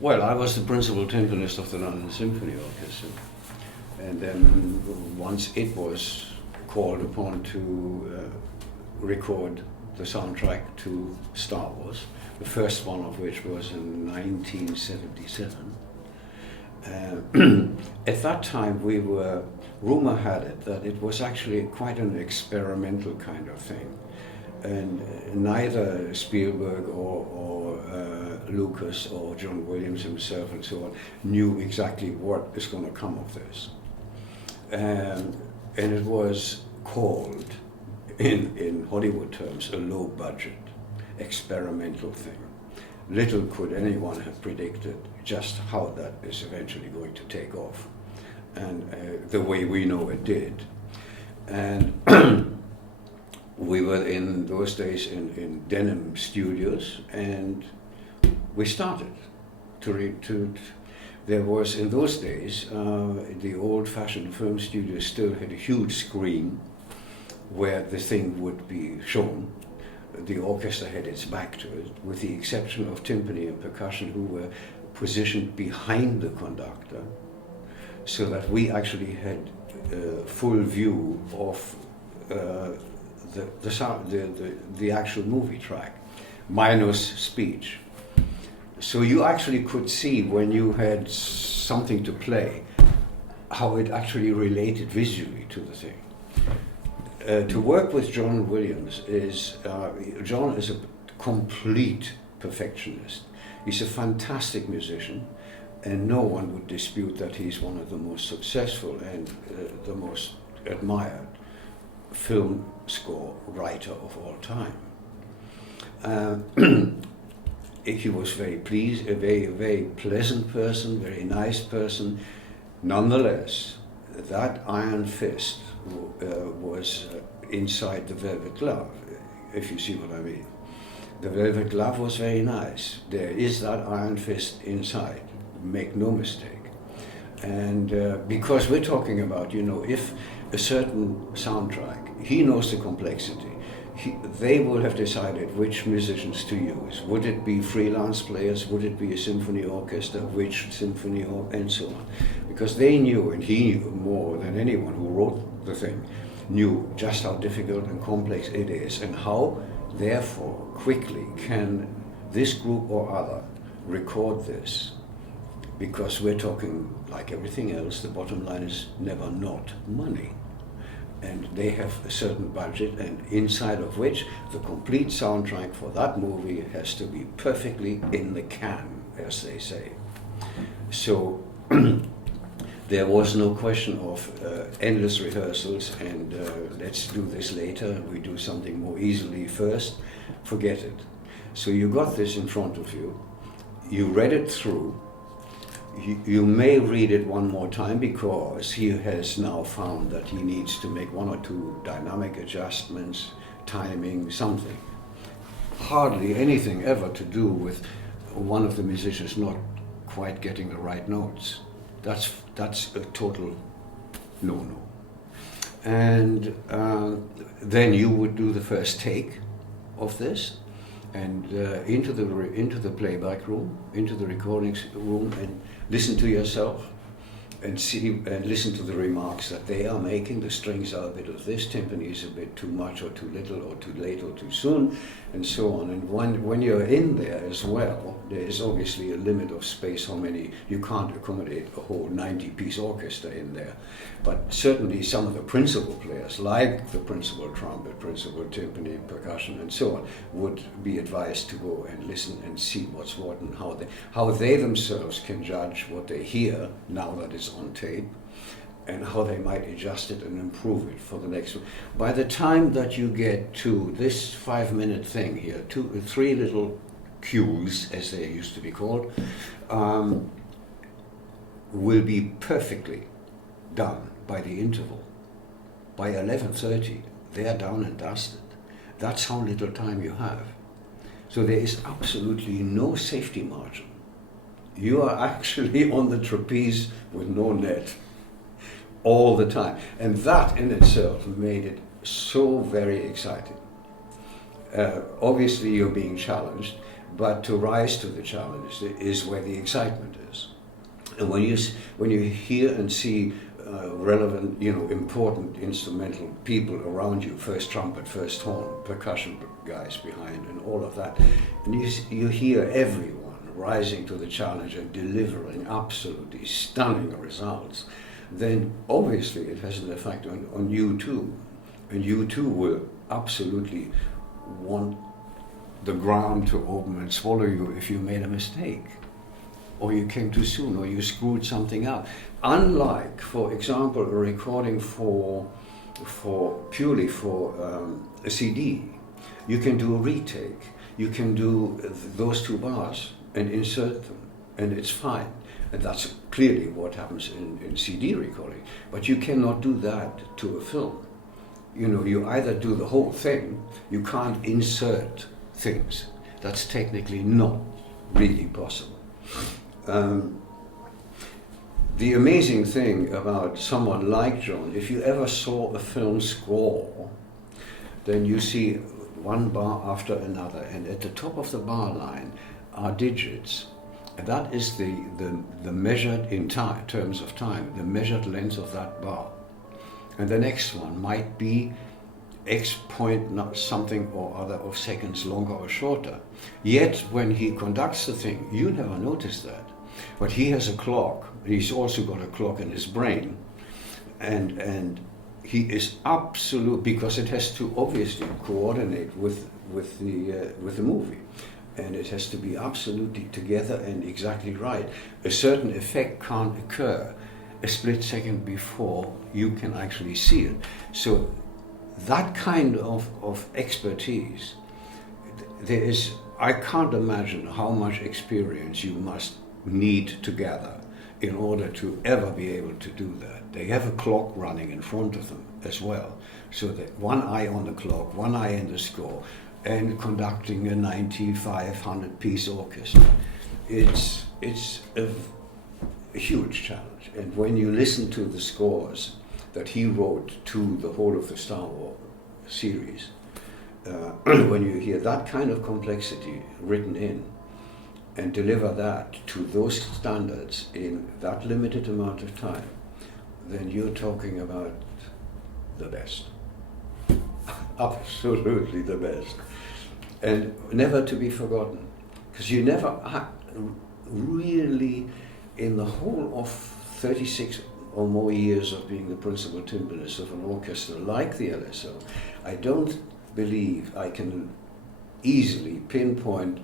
Well, I was the principal timpanist of the London Symphony Orchestra, and then once it was called upon to record the soundtrack to Star Wars, the first one of which was in 1977. At that time rumor had it that it was actually quite an experimental kind of thing. And neither Spielberg or Lucas or John Williams himself and so on knew exactly what is going to come of this. And it was called, in Hollywood terms, a low budget, experimental thing. Little could anyone have predicted just how that is eventually going to take off, and the way we know it did. And we were in those days in Denham Studios, and we started there was, in those days, the old-fashioned film studio still had a huge screen where the thing would be shown. The orchestra had its back to it, with the exception of Timpani and Percussion, who were positioned behind the conductor, so that we actually had full view of the actual movie track, minus speech. So you actually could see, when you had something to play, how it actually related visually to the thing. To work with John Williams John is a complete perfectionist. He's a fantastic musician, and no one would dispute that he's one of the most successful and the most admired film score writer of all time. He was very pleased, a very pleasant person, very nice person. Nonetheless, that iron fist was inside the velvet glove, if you see what I mean. The velvet glove was very nice. There is that iron fist inside, make no mistake. And because we're talking about, if a certain soundtrack, he knows the complexity. They will have decided which musicians to use. Would it be freelance players? Would it be a symphony orchestra? Which symphony, and so on. Because they knew, and he knew more than anyone who wrote the thing, knew just how difficult and complex it is, and how, therefore, quickly can this group or other record this. Because we're talking, like everything else, the bottom line is never not money. And they have a certain budget, and inside of which the complete soundtrack for that movie has to be perfectly in the can, as they say. So there was no question of endless rehearsals and let's do this later, we do something more easily first. Forget it. So you got this in front of you, you read it through. You may read it one more time, because he has now found that he needs to make one or two dynamic adjustments, timing, something. Hardly anything ever to do with one of the musicians not quite getting the right notes. That's a total no-no. And then you would do the first take of this, and into the playback room, into the recording room, and listen to yourself, and see and listen to the remarks that they are making. The strings are a bit of this, timpani is a bit too much or too little or too late or too soon, and so on. And when you're in there as well, there is obviously a limit of space, how many, you can't accommodate a whole 90-piece orchestra in there. But certainly some of the principal players, like the principal trumpet, principal timpani, percussion, and so on, would be advised to go and listen and see what's what, and how they themselves can judge what they hear now that it's on tape, and how they might adjust it and improve it for the next one. By the time that you get to this 5-minute thing here, 3 little cues, as they used to be called, will be perfectly done by the interval. By 11:30, they are down and dusted. That's how little time you have. So there is absolutely no safety margin. You are actually on the trapeze with no net all the time. And that in itself made it so very exciting. Obviously you're being challenged, but to rise to the challenge is where the excitement is. And when you hear and see relevant, important instrumental people around you, first trumpet, first horn, percussion guys behind, and all of that, and you hear everyone rising to the challenge and delivering absolutely stunning results, then obviously it has an effect on you too. And you too will absolutely want the ground to open and swallow you if you made a mistake, or you came too soon, or you screwed something up. Unlike, for example, a recording purely for a CD, you can do a retake. You can do those 2 bars and insert them, and it's fine. And that's clearly what happens in CD recording. But you cannot do that to a film. You either do the whole thing, you can't insert things. That's technically not really possible. The amazing thing about someone like John, if you ever saw a film score, then you see one bar after another, and at the top of the bar line are digits. And that is the measured in time, terms of time, the measured length of that bar. And the next one might be X point something or other of seconds longer or shorter. Yet when he conducts the thing, you never notice that. But he has a clock. He's also got a clock in his brain, and he is absolute, because it has to obviously coordinate with the movie, and it has to be absolutely together and exactly right. A certain effect can't occur a split second before you can actually see it. So that kind of expertise, I can't imagine how much experience you must need to gather in order to ever be able to do that. They have a clock running in front of them as well, so that one eye on the clock, one eye in the score, and conducting a 9,500 piece orchestra. It's a huge challenge. And when you listen to the scores that he wrote to the whole of the Star Wars series, when you hear that kind of complexity written in, and deliver that to those standards in that limited amount of time, then you're talking about the best. Absolutely the best. And never to be forgotten. Because you never really, in the whole of 36 or more years of being the principal timpanist of an orchestra like the LSO, I don't believe I can easily pinpoint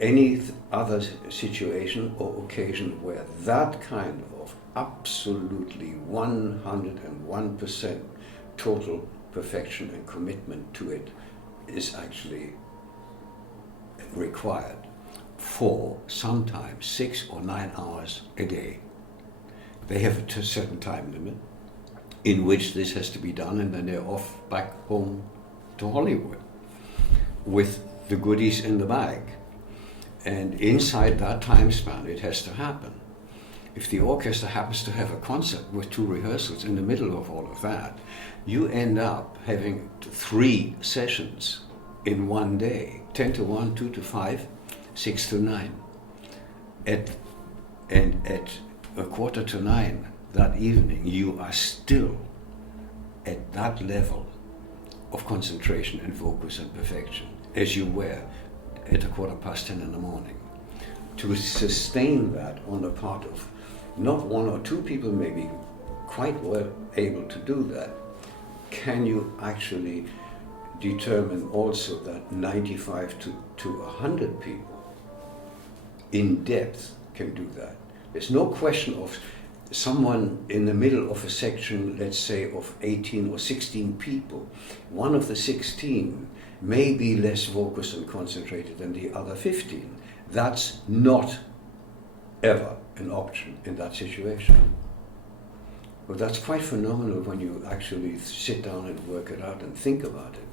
any other situation or occasion where that kind of absolutely 101% total perfection and commitment to it is actually required for sometimes 6 or 9 hours a day. They have a certain time limit in which this has to be done, and then they're off back home to Hollywood with the goodies in the bag. And inside that time span, it has to happen. If the orchestra happens to have a concert with 2 rehearsals in the middle of all of that, you end up having 3 sessions in one day, 10 to 1, 2 to 5, 6 to 9. And at 8:45 that evening, you are still at that level of concentration and focus and perfection as you were at 10:15 in the morning. To sustain that on the part of not 1 or 2 people, maybe quite well able to do that, can you actually determine also that 95 to 100 people in depth can do that? There's no question of someone in the middle of a section, let's say of 18 or 16 people. One of the 16 may be less focused and concentrated than the other 15. That's not ever an option in that situation. But that's quite phenomenal when you actually sit down and work it out and think about it.